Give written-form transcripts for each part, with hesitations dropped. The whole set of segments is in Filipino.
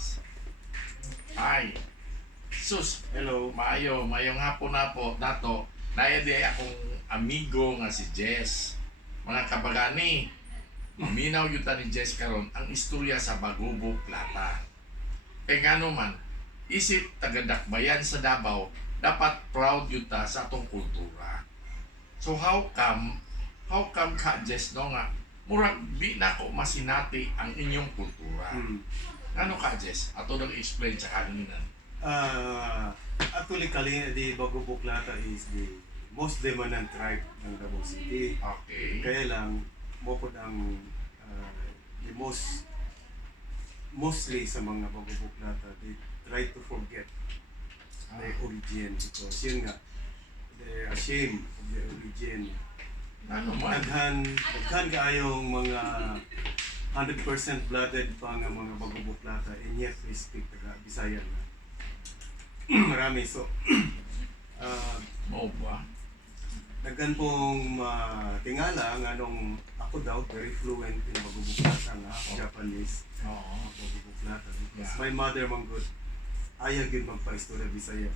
Yes. Ay, sus, Hello. mayong hapon na po, dato. Naya di akong amigo nga si Jess. Mga kabagani, maminaw yuta ni Jess karon ang istorya sa Bagubo Plata. Kaya nga man, isip taga-dakbayan sa Davao, dapat proud yuta sa atong kultura. So how come ka Jess no nga, murag di na ko masinati ang inyong kultura. Ano ka Jess? Ato nang explain sa kanina. Actually, the Bagubo Plata is the most dominant tribe ng Davao City. Okay. Kaya lang, mopod ang mostly sa mga Bagubo Plata, they try to forget the origin because yun nga, they're ashamed of their origin. Ano man? Daghan kaayong mga 100% blooded pa nga mga Bagubo Plata and yet we speak taga Bisaya na. Marami. So, Mo ba? daghan pong tingala nga nung ako daw very fluent in Bagubo Plata nga Japanese Oo. Bagubo Plata because Yeah. my mother man good ayaw yun magpa-istorya Bisaya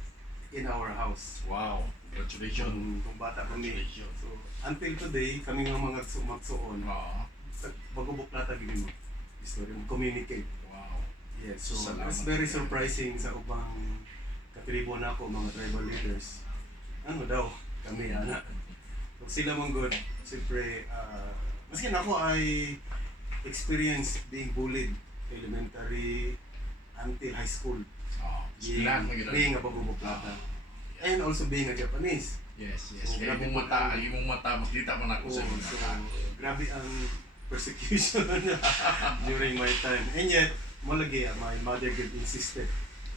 in our house. Wow. Congratulations. Kung bata kami. Congratulations. So, until today, kami nga mga magsuon, Oo. sa Bagubo Plata gini mo istorya, communicate. Wow. Yes, so Salamat. it's very surprising sa ubang katribo na ako, mga tribal leaders. Ano daw, kami ana. So sila mong good, siyempre, maski na ako ay experience being bullied elementary until high school. Oo. Lahat mo yun. Being a Bagubo Plata. And also being a Japanese. Yes, yes. So, Kaya grabe yung po mata, ang- yung mata, makita mo na ako sa Oh, iyong so, mata. grabe ang persecution during my time. And yet, malagi, my mother good insisted,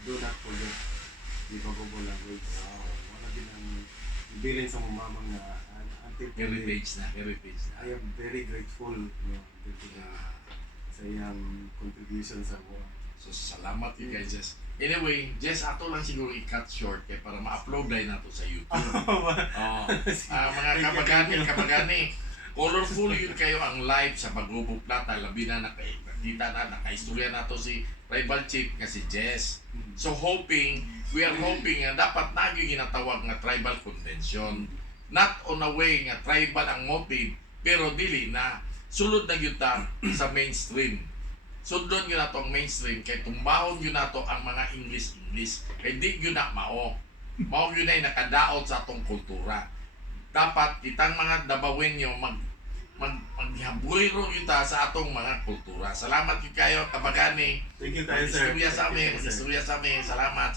do not forget the Bagubo language. Wala din ang bilin sa mga mama nga until today, Heritage na. I am very grateful until today sa iyang contribution sa war. So, salamat yun kay Jess. Anyway, Jess, ato lang siguro i-cut short kaya para ma-upload na nato sa YouTube. Oo. Mga kabagani, colorful yun kayo ang live sa Bagubo Plata. Labi na nakita na, nakaistorya na to si Tribal Chief nga si Jess. So we are hoping nga dapat naging ginatawag nga tribal convention. Not on a way nga tribal ang motive, pero dili na sulod na gyud ta sa mainstream. Sundon yun na to ang mainstream, kay tumbahon yun na to ang mga English. Kay di yun na mao. Mao yun na nakadaot sa atong kultura. Dapat kitang mga Davaoenyo maghabuliro yun ta sa atong mga kultura. Salamat yun kayo, kabagani. Thank you tayo, sir. Istorya sa Thank you, amin, sir. istorya sa amin. Salamat.